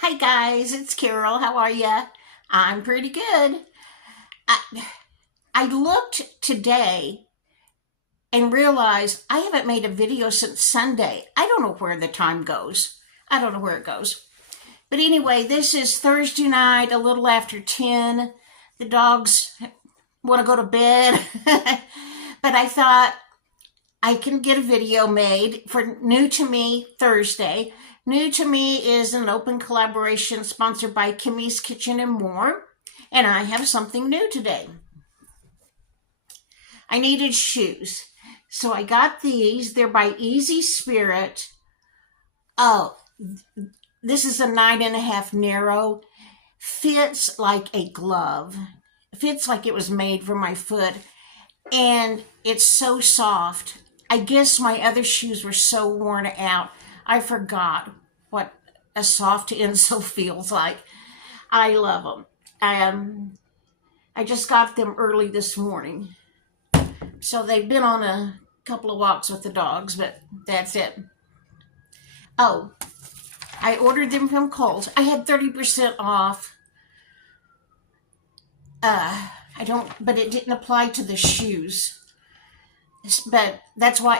Hi guys, it's Carol. How are ya? I'm pretty good. I, I looked today and realized I haven't made a video since Sunday. I don't know where the time goes. I don't know where it goes. But anyway, this is Thursday night, a little after 10. The dogs want to go to bed. But I thought I can get a video made for New to Me Thursday. New to Me is an open collaboration sponsored by Kimmy's Kitchen and More. And I have something new today. I needed shoes. So I got these. They're by Easy Spirit. Oh, this is a 9.5 narrow. Fits like a glove. Fits like it was made for my foot. And it's so soft. I guess my other shoes were so worn out, I forgot what a soft insole feels like. I love them. I just got them early this morning. So they've been on a couple of walks with the dogs, but that's it. Oh, I ordered them from Kohl's. I had 30% off. But it didn't apply to the shoes. But that's why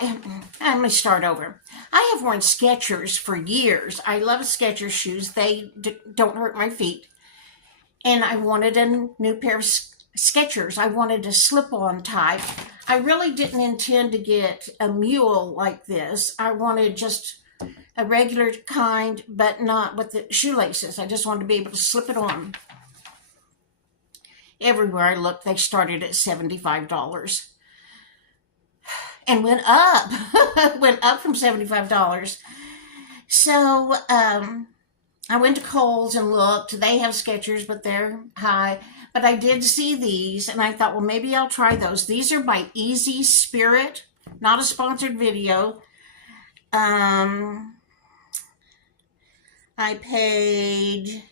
I'm going to start over. I have worn Skechers for years. I love Skechers shoes. They don't hurt my feet. And I wanted a new pair of Skechers. I wanted a slip-on type. I really didn't intend to get a mule like this. I wanted just a regular kind, but not with the shoelaces. I just wanted to be able to slip it on. Everywhere I looked, they started at $75 and went up, went up from $75. So I went to Kohl's and looked. They have Skechers, but they're high. But I did see these, and I thought, well, maybe I'll try those. These are by Easy Spirit, not a sponsored video. I paid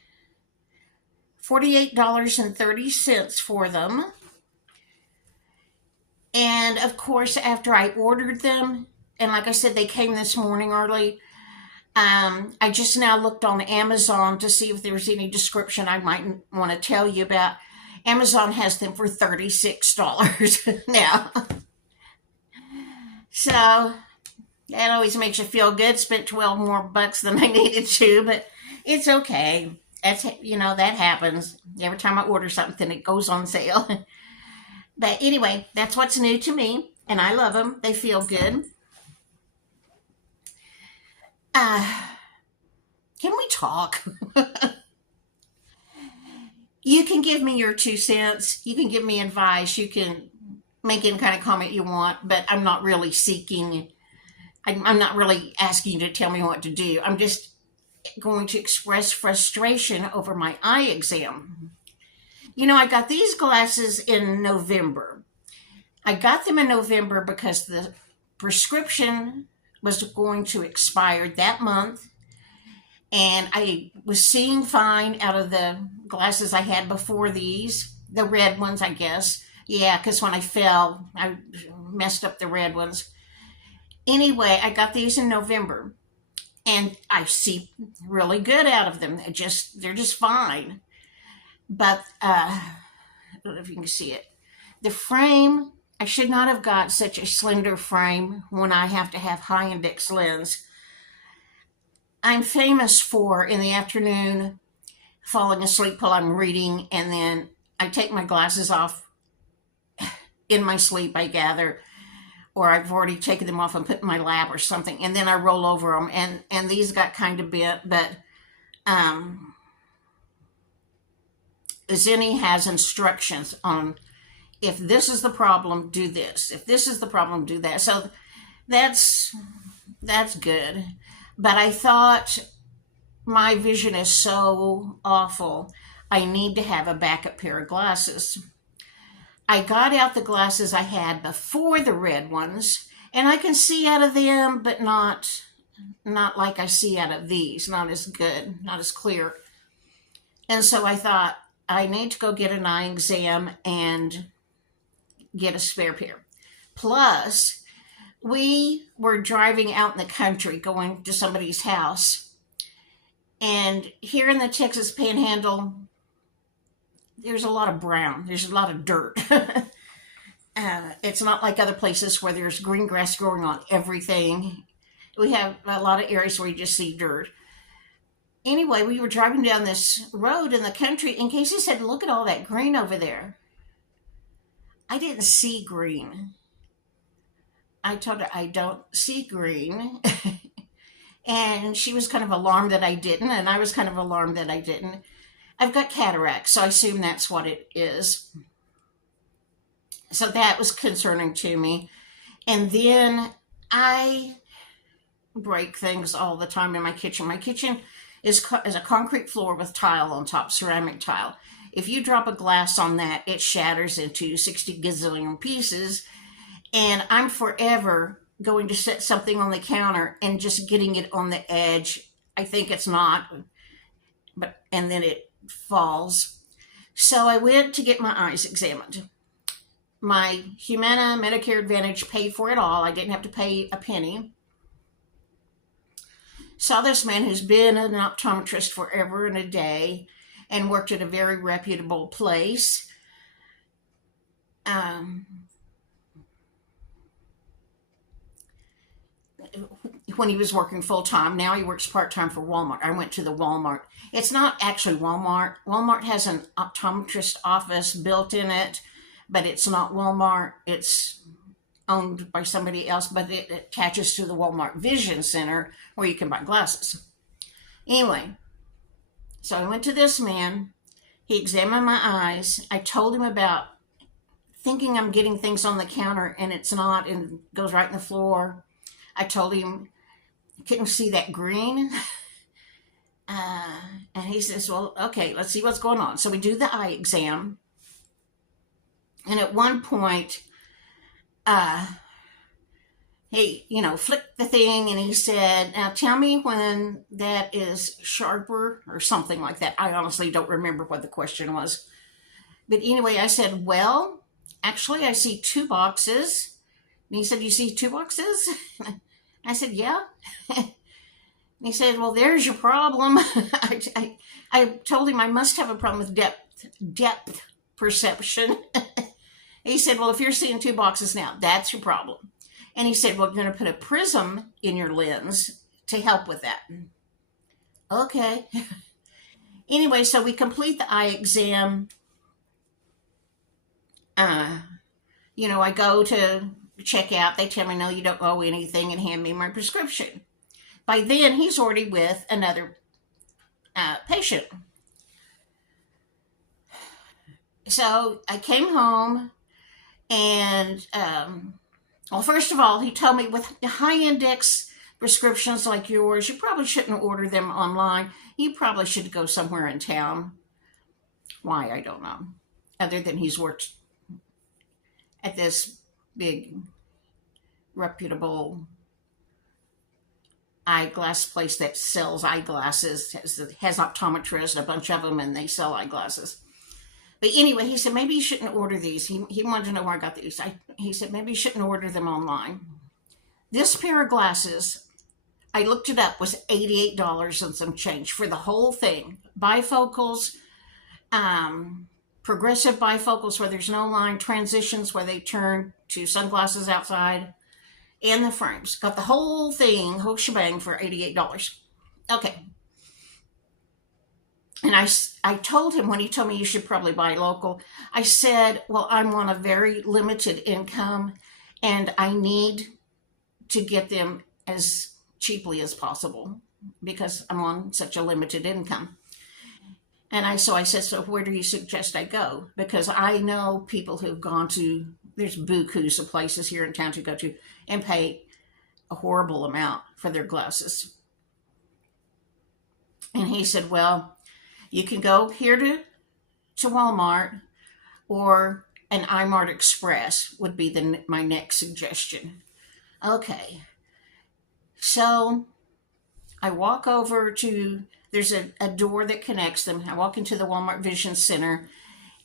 $48.30 for them. And of course, after I ordered them, and like I said, they came this morning early, I just now looked on Amazon to see if there was any description I might want to tell you about. Amazon has them for $36 now. So that always makes you feel good. Spent 12 more bucks than I needed to, but it's okay. That happens. Every time I order something, it goes on sale. But anyway, that's what's new to me, and I love them. They feel good. Can we talk? You can give me your 2 cents. You can give me advice. You can make any kind of comment you want, but I'm not really I'm not really asking you to tell me what to do. I'm just going to express frustration over my eye exam. I got these glasses in November. I got them in November because the prescription was going to expire that month. And I was seeing fine out of the glasses I had before these, the red ones, I guess. Yeah, because when I fell, I messed up the red ones. Anyway, I got these in November. And I see really good out of them. They're just fine. But I don't know if you can see it. The frame, I should not have got such a slender frame when I have to have high index lens. I'm famous for, in the afternoon, falling asleep while I'm reading, and then I take my glasses off in my sleep, I gather, or I've already taken them off and put in my lap or something, and then I roll over them, and these got kind of bent, but Zenni has instructions on, if this is the problem, do this. If this is the problem, do that. So that's good. But I thought, my vision is so awful, I need to have a backup pair of glasses. I got out the glasses I had before the red ones, and I can see out of them, but not like I see out of these. Not as good, not as clear. And so I thought, I need to go get an eye exam and get a spare pair. Plus, we were driving out in the country going to somebody's house, And here in the Texas Panhandle, there's a lot of brown. There's a lot of dirt. It's not like other places where there's green grass growing on everything. We have a lot of areas where you just see dirt. Anyway, we were driving down this road in the country, and Casey said, "Look at all that green over there." I didn't see green. I told her, "I don't see green." And she was kind of alarmed that I didn't, and I was kind of alarmed that I didn't. I've got cataracts, so I assume that's what it is. So that was concerning to me. And then I break things all the time in my kitchen. My kitchen is a concrete floor with tile on top, ceramic tile. If you drop a glass on that, it shatters into 60 gazillion pieces. And I'm forever going to set something on the counter and just getting it on the edge. I think it's not, and then it falls. So I went to get my eyes examined. My Humana Medicare Advantage paid for it all. I didn't have to pay a penny. Saw this man who's been an optometrist forever and a day and worked at a very reputable place. When he was working full time. Now he works part time for Walmart. I went to the Walmart. It's not actually Walmart. Walmart has an optometrist office built in it, but it's not Walmart. It's owned by somebody else, but it attaches to the Walmart Vision Center where you can buy glasses. Anyway, so I went to this man. He examined my eyes. I told him about thinking I'm getting things on the counter and it's not, and it goes right in the floor. I told him, "Couldn't see that green?" And he says, "Well, okay, let's see what's going on." So we do the eye exam. And at one point, he, flicked the thing and he said, "Now tell me when that is sharper," or something like that. I honestly don't remember what the question was. But anyway, I said, "Well, actually, I see two boxes." And he said, "You see two boxes?" I said, "Yeah." And he said, "Well, there's your problem." I told him I must have a problem with depth perception. He said, "Well, if you're seeing two boxes now, that's your problem." And he said, "Well, we're going to put a prism in your lens to help with that." Okay. Anyway, so we complete the eye exam. I go to check out. They tell me, "No, you don't owe anything," and hand me my prescription. By then, he's already with another patient. So I came home and, well, first of all, he told me with high index prescriptions like yours, you probably shouldn't order them online. You probably should go somewhere in town. Why, I don't know. Other than he's worked at this big, reputable eyeglass place that sells eyeglasses, has optometrists, a bunch of them, and they sell eyeglasses. But anyway, he said, "Maybe you shouldn't order these." He wanted to know where I got these. He said, "Maybe you shouldn't order them online." This pair of glasses, I looked it up, was $88 and some change for the whole thing. Bifocals, progressive bifocals where there's no line, transitions where they turn to sunglasses outside, and the frames. Got the whole thing, whole shebang for $88. Okay. And I told him when he told me you should probably buy local, I said, "Well, I'm on a very limited income and I need to get them as cheaply as possible because I'm on such a limited income." And I said, "So where do you suggest I go?" Because I know people who've gone to, there's bukus of places here in town to go to and pay a horrible amount for their glasses. And he said, "Well, you can go here to Walmart, or an iMart Express would be my next suggestion." Okay. So I walk over to, there's a door that connects them. I walk into the Walmart Vision Center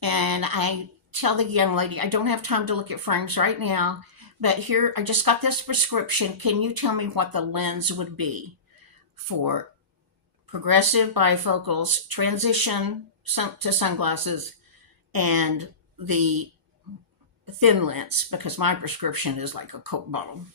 and I tell the young lady, "I don't have time to look at frames right now, but here, I just got this prescription. Can you tell me what the lens would be for progressive bifocals, transition to sunglasses, and the thin lens, because my prescription is like a Coke bottle.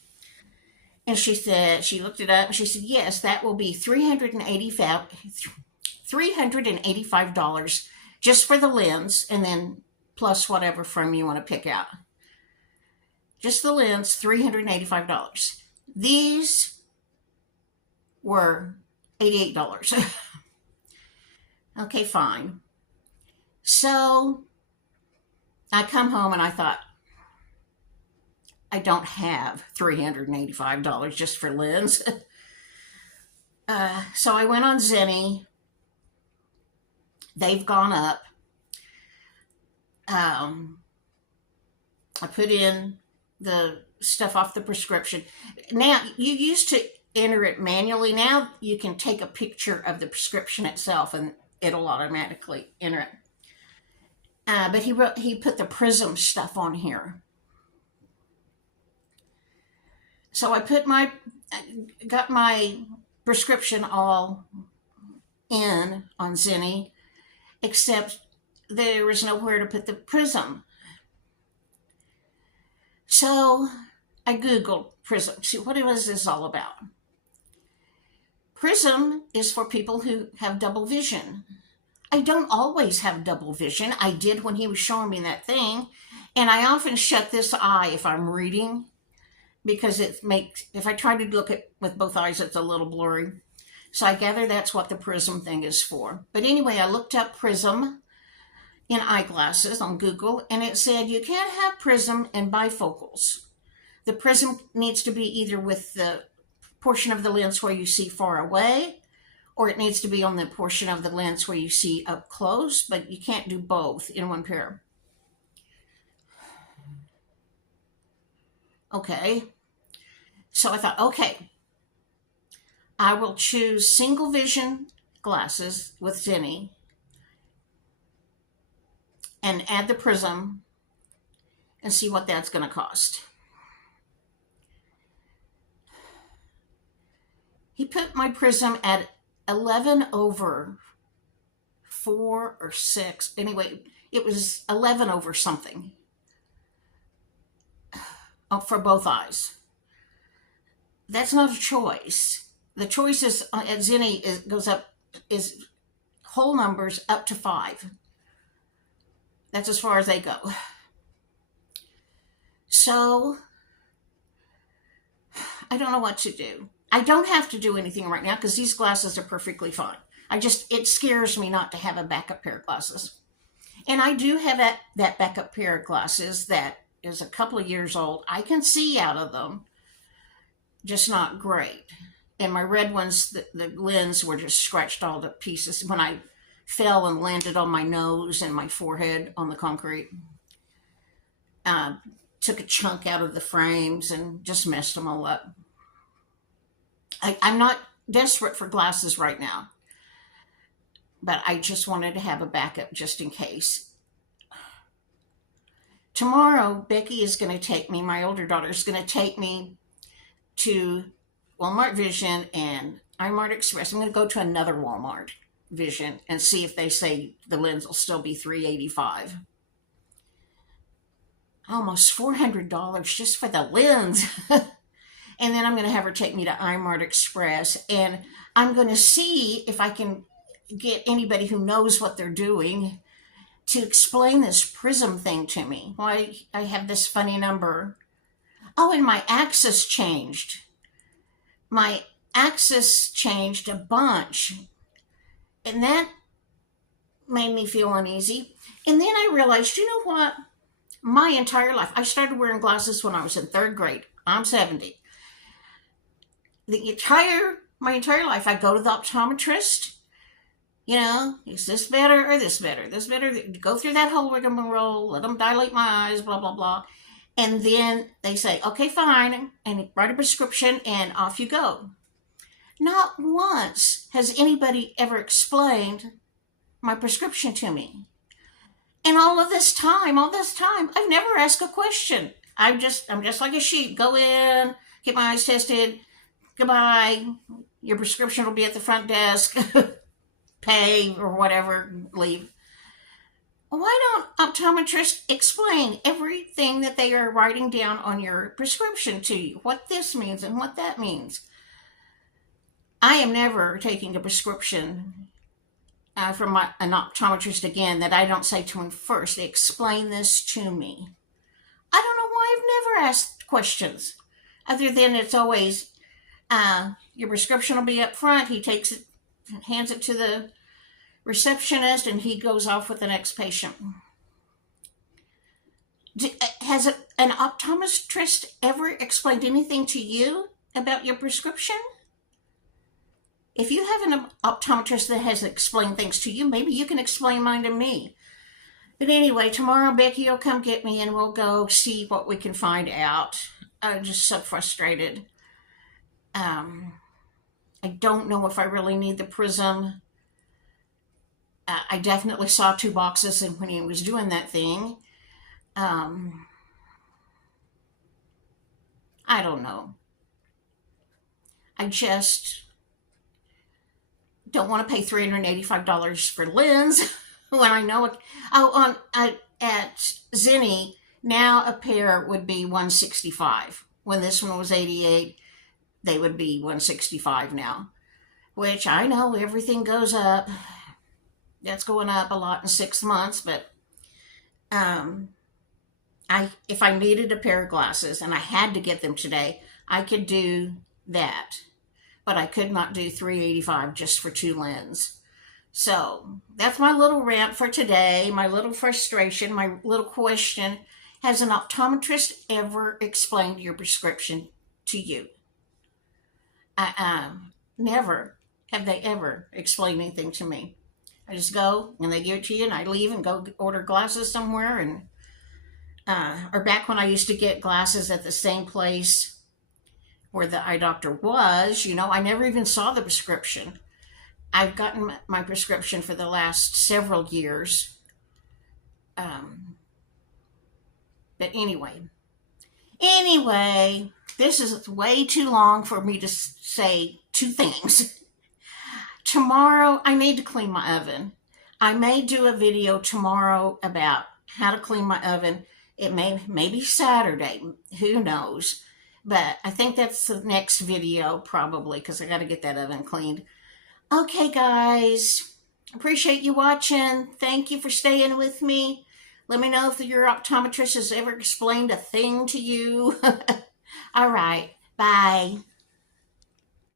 And she said, she looked it up and she said, yes, that will be $385 just for the lens, and then plus whatever frame you want to pick out. Just the lens, $385. These were $88. Okay, fine. So I come home and I thought, I don't have $385 just for lens. So I went on Zenni. They've gone up. I put in the stuff off the prescription. Now, you used to enter it manually. Now you can take a picture of the prescription itself and it'll automatically enter it. But he put the Prism stuff on here. So I got my prescription all in on Zenni, except there was nowhere to put the Prism. So I Googled Prism. See, what was this all about? Prism is for people who have double vision. I don't always have double vision. I did when he was showing me that thing. And I often shut this eye if I'm reading, because if I try to look at with both eyes, it's a little blurry. So I gather that's what the Prism thing is for. But anyway, I looked up Prism in eyeglasses on Google, and it said you can't have Prism in bifocals. The Prism needs to be either with the portion of the lens where you see far away, or it needs to be on the portion of the lens where you see up close, but you can't do both in one pair. Okay. So I thought, okay, I will choose single vision glasses with Zenni and add the Prism and see what that's going to cost. He put my Prism at 11 over 4 or 6. Anyway, it was 11 over something for both eyes. That's not a choice. The choice is at Zenni is whole numbers up to 5. That's as far as they go. So I don't know what to do. I don't have to do anything right now because these glasses are perfectly fine. It scares me not to have a backup pair of glasses. And I do have that backup pair of glasses that is a couple of years old. I can see out of them, just not great. And my red ones, the lens were just scratched all to pieces when I fell and landed on my nose and my forehead on the concrete. Took a chunk out of the frames and just messed them all up. I'm not desperate for glasses right now, but I just wanted to have a backup just in case. Tomorrow, Becky is going to take me, my older daughter is going to take me to Walmart Vision and iMart Express. I'm going to go to another Walmart Vision and see if they say the lens will still be $385. Almost $400 just for the lens. And then I'm going to have her take me to iMart Express, and I'm going to see if I can get anybody who knows what they're doing to explain this Prism thing to me. Why I have this funny number. Oh, and my axis changed. My axis changed a bunch. And that made me feel uneasy. And then I realized, you know what? My entire life, I started wearing glasses when I was in 3rd grade. I'm 70. My entire life, I go to the optometrist. You know, is this better or this better? This better? Go through that whole rigmarole, let them dilate my eyes, blah, blah, blah. And then they say, okay, fine, and write a prescription, and off you go. Not once has anybody ever explained my prescription to me. And all this time, I've never asked a question. I'm just like a sheep. Go in, get my eyes tested, goodbye. Your prescription will be at the front desk. Pay or whatever, leave. Why don't optometrists explain everything that they are writing down on your prescription to you? What this means and what that means. I am never taking a prescription from an optometrist again that I don't say to him first, explain this to me. I don't know why I've never asked questions, other than it's always, your prescription will be up front. He takes it, hands it to the receptionist, and he goes off with the next patient. Has an optometrist ever explained anything to you about your prescription? If you have an optometrist that has explained things to you, maybe you can explain mine to me. But anyway, tomorrow Becky will come get me and we'll go see what we can find out. I'm just so frustrated. I don't know if I really need the Prism. I definitely saw 2 boxes when he was doing that thing. I don't know. I just don't want to pay $385 for lens when I know it. Oh, at Zenni, now a pair would be $165. When this one was $88, they would be $165 now. Which I know everything goes up. That's going up a lot in 6 months, but if I needed a pair of glasses and I had to get them today, I could do that. But I could not do $385 just for 2 lenses. So that's my little rant for today, my little frustration, my little question. Has an optometrist ever explained your prescription to you? Never have they ever explained anything to me. I just go and they give it to you, and I leave and go order glasses somewhere. And or back when I used to get glasses at the same place where the eye doctor was, I never even saw the prescription. I've gotten my prescription for the last several years. But anyway, this is way too long for me to say 2 things. Tomorrow, I need to clean my oven. I may do a video tomorrow about how to clean my oven. It may be Saturday. Who knows? But I think that's the next video probably, because I got to get that oven cleaned. Okay, guys. Appreciate you watching. Thank you for staying with me. Let me know if your optometrist has ever explained a thing to you. All right. Bye.